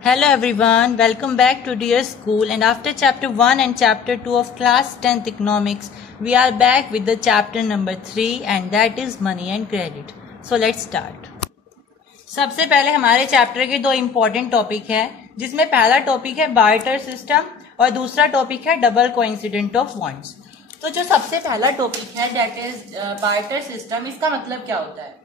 Hello everyone, welcome back to Dear School, and after chapter 1 and chapter 2 of class 10th economics, we are back with the chapter number 3 and that is money and credit. So let's start. सबसे पहले हमारे chapter के दो important topic है, जिसमें पहला topic है barter system और दूसरा टॉपिक है डबल कोइंसिडेंट ऑफ वॉन्ट्स। तो जो सबसे पहला टॉपिक है दैट इज बार्टर सिस्टम, इसका मतलब क्या होता है?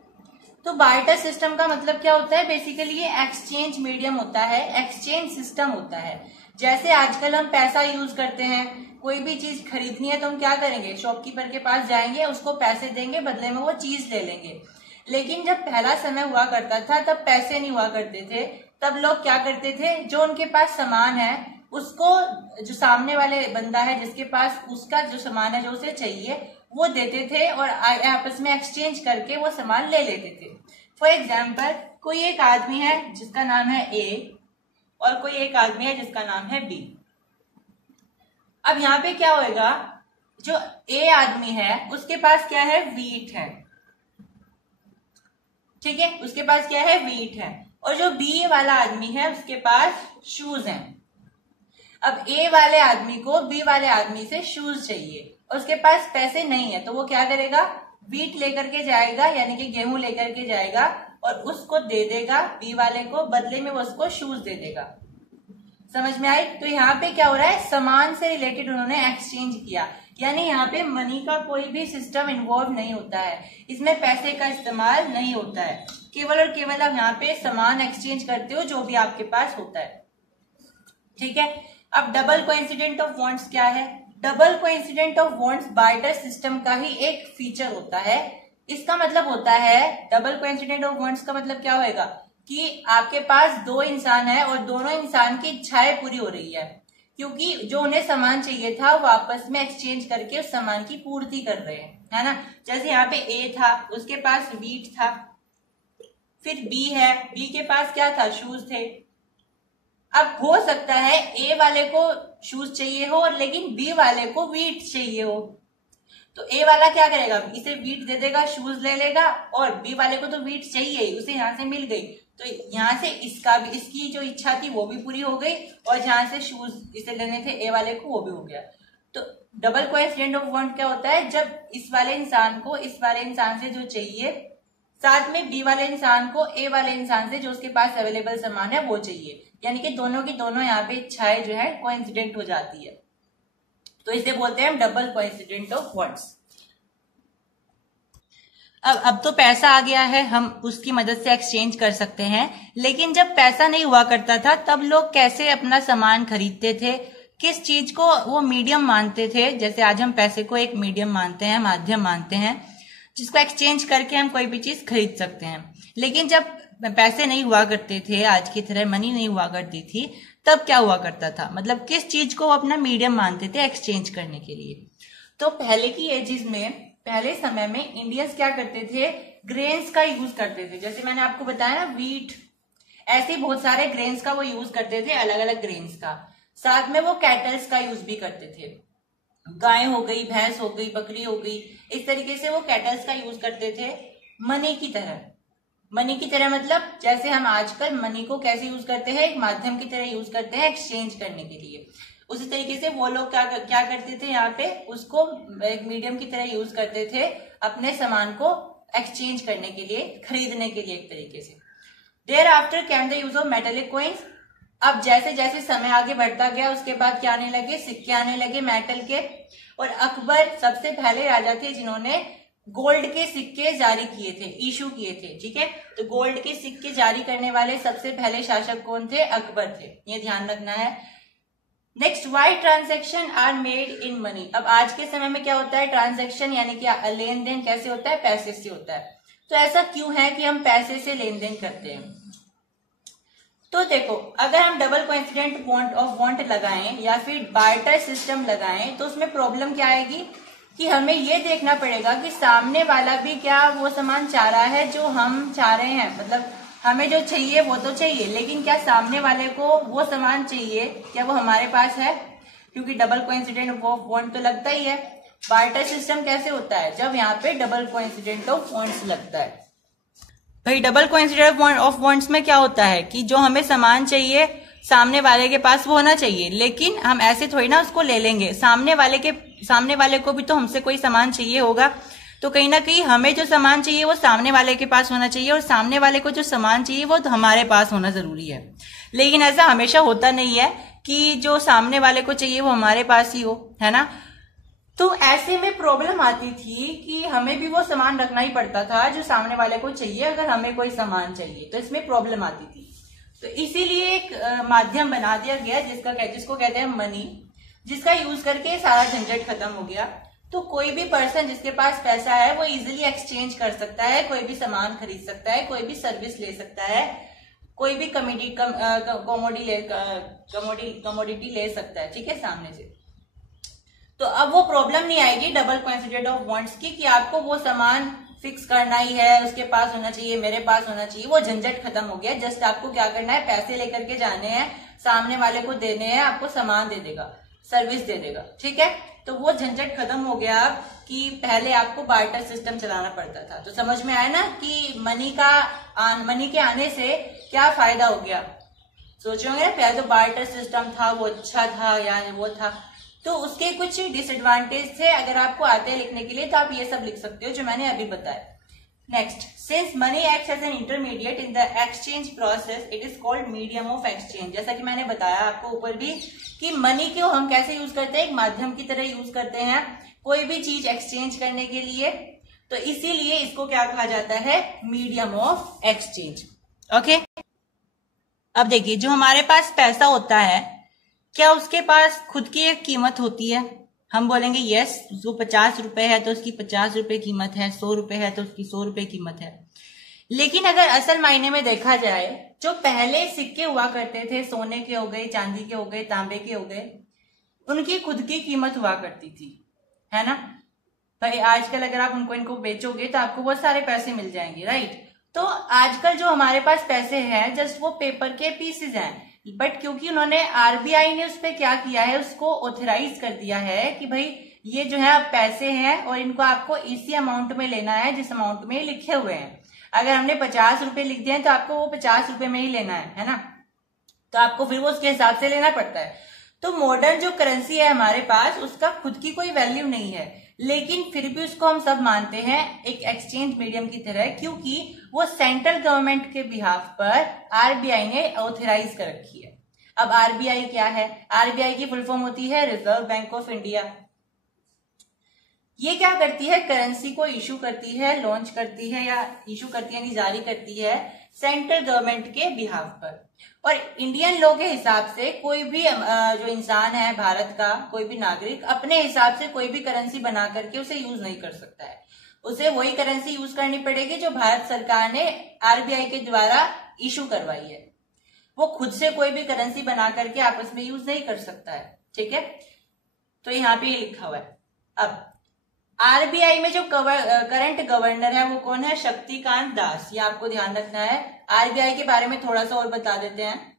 तो बार्टर सिस्टम का मतलब क्या होता है? बेसिकली ये एक्सचेंज मीडियम होता है, एक्सचेंज सिस्टम होता है। जैसे आजकल हम पैसा यूज करते हैं, कोई भी चीज खरीदनी है तो हम क्या करेंगे? शॉपकीपर के पास जाएंगे, उसको पैसे देंगे, बदले में वो चीज ले लेंगे। लेकिन जब पहला समय हुआ करता था तब पैसे नहीं हुआ करते थे, तब लोग क्या करते थे? जो उनके पास सामान है उसको, जो सामने वाले बंदा है जिसके पास उसका जो सामान है जो उसे चाहिए वो देते थे और आपस में एक्सचेंज करके वो सामान ले लेते थे। फॉर एग्जाम्पल, कोई एक आदमी है जिसका नाम है ए और कोई एक आदमी है जिसका नाम है बी। अब यहाँ पे क्या होएगा? जो ए आदमी है उसके पास क्या है? वीट है, ठीक है, उसके पास क्या है? वीट है। और जो बी वाला आदमी है उसके पास शूज हैं। अब ए वाले आदमी को बी वाले आदमी से शूज चाहिए और उसके पास पैसे नहीं है, तो वो क्या करेगा? वीट लेकर के जाएगा, यानी कि गेहूं लेकर के जाएगा और उसको दे देगा बी वाले को, बदले में वो उसको शूज दे देगा। समझ में आई? तो यहाँ पे क्या हो रहा है? सामान से रिलेटेड उन्होंने एक्सचेंज किया, यानी यहाँ पे मनी का कोई भी सिस्टम इन्वॉल्व नहीं होता है, इसमें पैसे का इस्तेमाल नहीं होता है, केवल और केवल आप यहाँ पे सामान एक्सचेंज करते हो जो भी आपके पास होता है, ठीक है। अब डबल कोइंसिडेंट ऑफ वॉन्ट्स क्या है? Double coincident of wants barter system का ही एक फीचर होता है। इसका मतलब होता है, डबल कोइंसिडेंट ऑफ वॉन्ट्स का मतलब क्या होएगा कि आपके पास दो इंसान है और दोनों इंसान की इच्छाएं पूरी हो रही है, क्योंकि जो उन्हें सामान चाहिए था वो आपस में एक्सचेंज करके उस सामान की पूर्ति कर रहे हैं, है ना। जैसे यहाँ पे ए था, उसके पास वीट था, फिर बी है, बी के पास क्या था? शूज थे। अब हो सकता है ए वाले को शूज चाहिए हो और लेकिन बी वाले को वीट चाहिए हो, तो ए वाला क्या करेगा? इसे वीट दे देगा, शूज ले लेगा, और बी वाले को तो वीट चाहिए ही, उसे यहाँ से मिल गई, तो यहाँ से इसका भी, इसकी जो इच्छा थी वो भी पूरी हो गई और जहां से शूज इसे लेने थे ए वाले को वो भी हो गया। तो डबल कोइंसिडेंट ऑफ वॉन्ट क्या होता है? जब इस वाले इंसान को इस वाले इंसान से जो चाहिए, साथ में बी वाले इंसान को ए वाले इंसान से जो उसके पास अवेलेबल सामान है वो चाहिए, यानी कि दोनों की दोनों यहाँ पे इच्छाएं जो है कोइंसिडेंट हो जाती है, तो इसे बोलते हैं हम डबल कोइंसिडेंट ऑफ वॉन्ट्स। अब तो पैसा आ गया है, हम उसकी मदद से एक्सचेंज कर सकते हैं, लेकिन जब पैसा नहीं हुआ करता था तब लोग कैसे अपना सामान खरीदते थे? किस चीज को वो मीडियम मानते थे? जैसे आज हम पैसे को एक मीडियम मानते हैं, माध्यम मानते हैं, जिसको एक्सचेंज करके हम कोई भी चीज खरीद सकते हैं। लेकिन जब पैसे नहीं हुआ करते थे, आज की तरह मनी नहीं हुआ करती थी, तब क्या हुआ करता था? मतलब किस चीज को वो अपना मीडियम मानते थे एक्सचेंज करने के लिए? तो पहले की एजेस में, पहले समय में इंडियंस क्या करते थे? ग्रेन्स का यूज करते थे। जैसे मैंने आपको बताया ना, वीट, ऐसे बहुत सारे ग्रेन्स का वो यूज करते थे, अलग अलग ग्रेन्स का। साथ में वो कैटल्स का यूज भी करते थे, गाय हो गई, भैंस हो गई, बकरी हो गई, इस तरीके से वो कैटल्स का यूज करते थे मनी की तरह। मनी की तरह मतलब जैसे हम आजकल मनी को कैसे यूज करते हैं? एक माध्यम की तरह यूज करते हैं एक्सचेंज करने के लिए। उसी तरीके से वो लोग क्या करते थे? यहाँ पे उसको एक मीडियम की तरह यूज करते थे अपने सामान को एक्सचेंज करने के लिए, खरीदने के लिए एक तरीके से। Thereafter came the use of metallic coins. अब जैसे जैसे समय आगे बढ़ता गया उसके बाद क्या आने लगे? सिक्के आने लगे मेटल के। और अकबर सबसे पहले राजा थे जिन्होंने गोल्ड के सिक्के जारी किए थे, इशू किए थे, ठीक है। तो गोल्ड के सिक्के जारी करने वाले सबसे पहले शासक कौन थे? अकबर थे, ये ध्यान रखना है। Next, why transaction are made in money. अब आज के समय में क्या होता है? ट्रांजेक्शन यानी कि लेन देन कैसे होता है? पैसे से होता है। तो ऐसा क्यों है कि हम पैसे से लेन देन करते हैं? तो देखो, अगर हम डबल कोइंसिडेंट ऑफ वॉन्ट लगाएं या फिर बार्टर सिस्टम लगाएं तो उसमें प्रॉब्लम क्या आएगी कि हमें ये देखना पड़ेगा कि सामने वाला भी क्या वो सामान चाह रहा है जो हम चाह रहे हैं। मतलब हमें जो चाहिए वो तो चाहिए, लेकिन क्या सामने वाले को वो सामान चाहिए, क्या वो हमारे पास है? क्योंकि डबल कोइंसिडेंट ऑफ वॉन्ट तो लगता ही है। बार्टर सिस्टम कैसे होता है? जब यहाँ पे डबल कोइंसिडेंट ऑफ वॉन्ट्स लगता है। भाई डबल कोइंसिडेंट ऑफ वांट्स में क्या होता है कि जो हमें सामान चाहिए सामने वाले के पास वो होना चाहिए, लेकिन हम ऐसे थोड़ी ना उसको ले लेंगे। सामने वाले को भी तो हमसे कोई सामान चाहिए होगा, तो कहीं ना कहीं हमें जो सामान चाहिए वो सामने वाले के पास होना चाहिए और सामने वाले को जो सामान चाहिए वो तो हमारे पास होना जरूरी है। लेकिन ऐसा हमेशा होता नहीं है कि जो सामने वाले को चाहिए वो हमारे पास ही हो, है ना। तो ऐसे में प्रॉब्लम आती थी कि हमें भी वो सामान रखना ही पड़ता था जो सामने वाले को चाहिए, अगर हमें कोई सामान चाहिए तो इसमें प्रॉब्लम आती थी। तो इसीलिए एक माध्यम बना दिया गया जिसको कहते हैं मनी, जिसका यूज करके सारा झंझट खत्म हो गया। तो कोई भी पर्सन जिसके पास पैसा है वो इजीली एक्सचेंज कर सकता है, कोई भी सामान खरीद सकता है, कोई भी सर्विस ले सकता है, कोई भी कमोडिटी ले सकता है, ठीक है, सामने से। तो अब वो प्रॉब्लम नहीं आएगी डबल कोइंसिडेंट ऑफ वांट्स की कि आपको वो सामान फिक्स करना ही है, उसके पास होना चाहिए, मेरे पास होना चाहिए। वो झंझट खत्म हो गया। जस्ट आपको क्या करना है, पैसे लेकर के जाने हैं, सामने वाले को देने हैं, आपको सामान दे देगा, सर्विस दे देगा, ठीक है। तो वो झंझट खत्म हो गया कि पहले आपको बार्टर सिस्टम चलाना पड़ता था। तो समझ में आया ना कि मनी के आने से क्या फायदा हो गया। सोच रहे होंगे ना, पहले तो बार्टर सिस्टम था वो अच्छा था या वो था, तो उसके कुछ डिसएडवांटेज थे। अगर आपको आते हैं लिखने के लिए तो आप ये सब लिख सकते हो जो मैंने अभी बताया। Next, since money acts as an intermediate in the exchange process it is called medium of exchange. जैसा कि मैंने बताया आपको ऊपर भी कि मनी को हम कैसे यूज करते हैं, एक माध्यम की तरह यूज करते हैं कोई भी चीज एक्सचेंज करने के लिए। तो इसीलिए इसको क्या कहा जाता है, मीडियम ऑफ एक्सचेंज। ओके, अब देखिए जो हमारे पास पैसा होता है क्या उसके पास खुद की एक कीमत होती है। हम बोलेंगे यस, जो 50 रुपए है तो उसकी 50 रुपए कीमत है, 100 रुपए है तो उसकी 100 रुपए कीमत है। लेकिन अगर असल मायने में देखा जाए, जो पहले सिक्के हुआ करते थे, सोने के हो गए, चांदी के हो गए, तांबे के हो गए, उनकी खुद की कीमत हुआ करती थी, है ना। भाई आजकल अगर आप इनको बेचोगे तो आपको बहुत सारे पैसे मिल जाएंगे, राइट। तो आजकल जो हमारे पास पैसे हैं जस्ट वो पेपर के पीसेज हैं, बट क्योंकि उन्होंने आरबीआई ने उस पर क्या किया है, उसको ऑथराइज कर दिया है कि भाई ये जो है अब पैसे हैं और इनको आपको इसी अमाउंट में लेना है जिस अमाउंट में लिखे हुए हैं। अगर हमने 50 रुपए लिख दिए हैं तो आपको वो 50 रुपए में ही लेना है ना। तो आपको फिर वो उसके हिसाब से लेना पड़ता है। तो मॉडर्न जो करेंसी है हमारे पास उसका खुद की कोई वैल्यू नहीं है, लेकिन फिर भी उसको हम सब मानते हैं एक एक्सचेंज मीडियम की तरह, क्योंकि वो सेंट्रल गवर्नमेंट के बिहाफ पर आरबीआई ने ऑथराइज कर रखी है। अब आरबीआई क्या है, आरबीआई की फुल फॉर्म होती है रिजर्व बैंक ऑफ इंडिया। ये क्या करती है, करेंसी को इशू करती है, लॉन्च करती है या इशू करती है यानी जारी करती है सेंट्रल गवर्नमेंट के बिहाफ पर। और इंडियन लॉ के हिसाब से कोई भी जो इंसान है भारत का, कोई भी नागरिक अपने हिसाब से कोई भी करेंसी बना करके उसे यूज नहीं कर सकता है। उसे वही करेंसी यूज करनी पड़ेगी जो भारत सरकार ने आरबीआई के द्वारा इशू करवाई है। वो खुद से कोई भी करेंसी बना करके आपस में यूज नहीं कर सकता है, ठीक है। तो यहाँ पे ये लिखा हुआ है। अब आरबीआई में जो करंट गवर्नर है वो कौन है, शक्तिकांत दास। ये आपको ध्यान रखना है। आरबीआई के बारे में थोड़ा सा और बता देते हैं।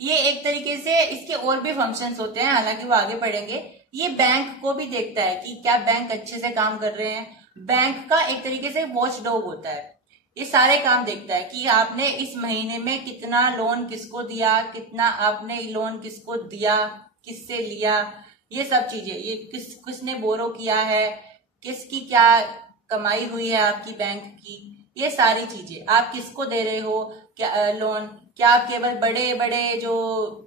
ये एक तरीके से इसके और भी फंक्शंस होते हैं, हालांकि वो आगे पढ़ेंगे। ये बैंक को भी देखता है कि क्या बैंक अच्छे से काम कर रहे हैं। बैंक का एक तरीके से वॉच डॉग होता है, ये सारे काम देखता है कि आपने इस महीने में कितना लोन किसको दिया, कितना आपने लोन किसको दिया, किससे लिया, ये सब चीजें, ये किसने बोरो किया है, किसकी क्या कमाई हुई है आपकी बैंक की, ये सारी चीजें। आप किसको दे रहे हो क्या लोन, क्या आप केवल बड़े बड़े जो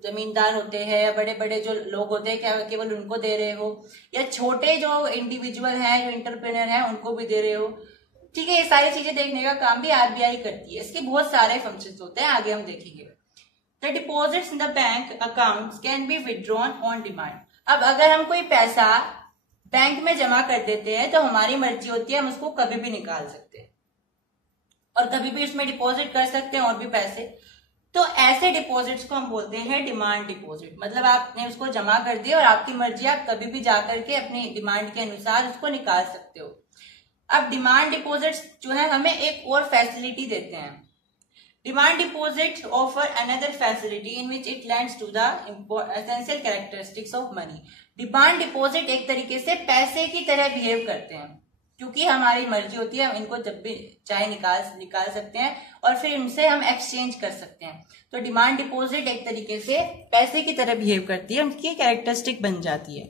जमींदार होते हैं या बड़े बड़े जो लोग होते हैं क्या केवल उनको दे रहे हो, या छोटे जो इंडिविजुअल हैं जो एंटरप्रेन्योर हैं उनको भी दे रहे हो, ठीक है। ये सारी चीजें देखने का काम भी आरबीआई करती है। इसके बहुत सारे फंक्शंस होते हैं, आगे हम देखेंगे। The deposits in the bank accounts can be withdrawn on demand. अब अगर हम कोई पैसा बैंक में जमा कर देते हैं तो हमारी मर्जी होती है, हम उसको कभी भी निकाल सकते हैं और कभी भी उसमें डिपॉजिट कर सकते हैं और भी पैसे। तो ऐसे डिपॉजिट्स को हम बोलते हैं डिमांड डिपॉजिट। मतलब आपने उसको जमा कर दिया और आपकी मर्जी, आप कभी भी जाकर के अपनी डिमांड के अनुसार उसको निकाल सकते हो। अब डिमांड डिपॉजिट्स जो है हमें एक और फैसिलिटी देते हैं। Demand deposit offer another facility in which it lands to the essential characteristics of money. Demand deposit एक तरीके से पैसे की तरह बिहेव करते हैं, क्योंकि हमारी मर्जी होती है, हम इनको जब भी चाहे निकाल सकते हैं और फिर इनसे हम एक्सचेंज कर सकते हैं। तो डिमांड डिपॉजिट एक तरीके से पैसे की तरह बिहेव करती है, उनकी कैरेक्टरिस्टिक बन जाती है।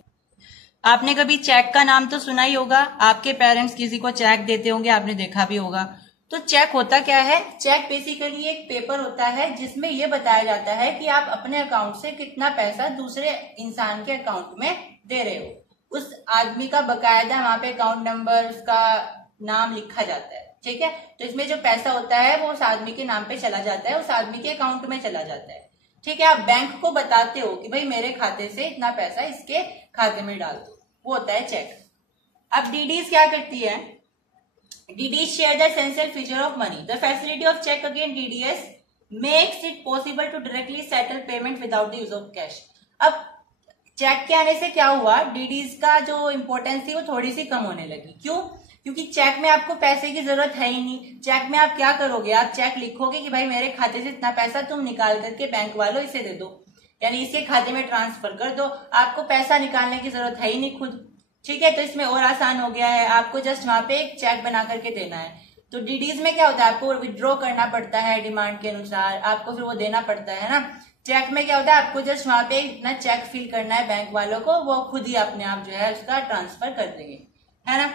आपने कभी चेक का नाम तो सुना ही होगा, आपके पेरेंट्स किसी को चेक देते होंगे, आपने देखा भी होगा। तो चेक होता क्या है? चेक बेसिकली एक पेपर होता है जिसमें यह बताया जाता है कि आप अपने अकाउंट से कितना पैसा दूसरे इंसान के अकाउंट में दे रहे हो। उस आदमी का बकायदा वहां पे अकाउंट नंबर, उसका नाम लिखा जाता है, ठीक है। तो इसमें जो पैसा होता है वो उस आदमी के नाम पे चला जाता है, उस आदमी के अकाउंट में चला जाता है, ठीक है। आप बैंक को बताते हो कि भाई मेरे खाते से इतना पैसा इसके खाते में डाल दो, वो होता है चेक। अब डीडीज क्या करती है? DDs share the essential feature of money. The facility of cheque again DDs makes it possible to directly settle payment without the use of cash. अब चेक के आने से क्या हुआ? डीडीज का जो इंपॉर्टेंस थी वो थोड़ी सी कम होने लगी। क्यों? क्योंकि चेक में आपको पैसे की जरूरत है ही नहीं। चेक में आप क्या करोगे? आप चेक लिखोगे कि भाई मेरे खाते से इतना पैसा तुम निकाल करके बैंक वालों इसे दे दो, यानी इसके खाते में ट्रांसफर कर दो। आपको पैसा निकालने की जरूरत है ही नहीं खुद, ठीक है। तो इसमें और आसान हो गया है, आपको जस्ट वहां पे एक चेक बना करके देना है। तो डीडीज में क्या होता है? आपको विड्रॉ करना पड़ता है डिमांड के अनुसार, आपको फिर वो देना पड़ता है ना। चेक में क्या होता है? आपको जस्ट वहां पे ना चेक फिल करना है बैंक वालों को, वो खुद ही अपने आप जो है उसका ट्रांसफर कर देंगे, है ना।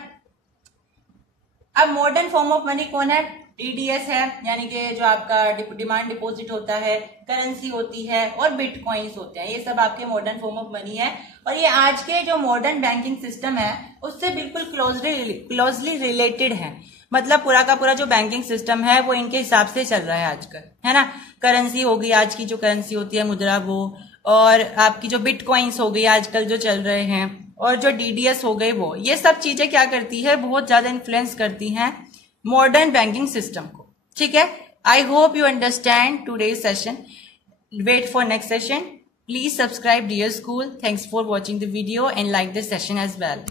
अब मॉडर्न फॉर्म ऑफ मनी कौन है? डीडीएस है, यानी कि जो आपका डिमांड डिपॉजिट होता है, करेंसी होती है और बिटकॉइंस होते हैं, ये सब आपके मॉडर्न फॉर्म ऑफ मनी है। और ये आज के जो मॉडर्न बैंकिंग सिस्टम है उससे बिल्कुल क्लोजली रिलेटेड है। मतलब पूरा का पूरा जो बैंकिंग सिस्टम है वो इनके हिसाब से चल रहा है आजकल, है ना। करेंसी हो गई, आज की जो करेंसी होती है मुद्रा, वो, और आपकी जो बिटकॉइंस हो गई आजकल जो चल रहे हैं, और जो डीडीएस हो गए वो, ये सब चीजें क्या करती है? बहुत ज्यादा इन्फ्लुएंस करती हैं मॉडर्न बैंकिंग सिस्टम को, ठीक है। I hope you understand today's session. Wait for next session. Please subscribe dear school. Thanks for watching the video and like this session as well.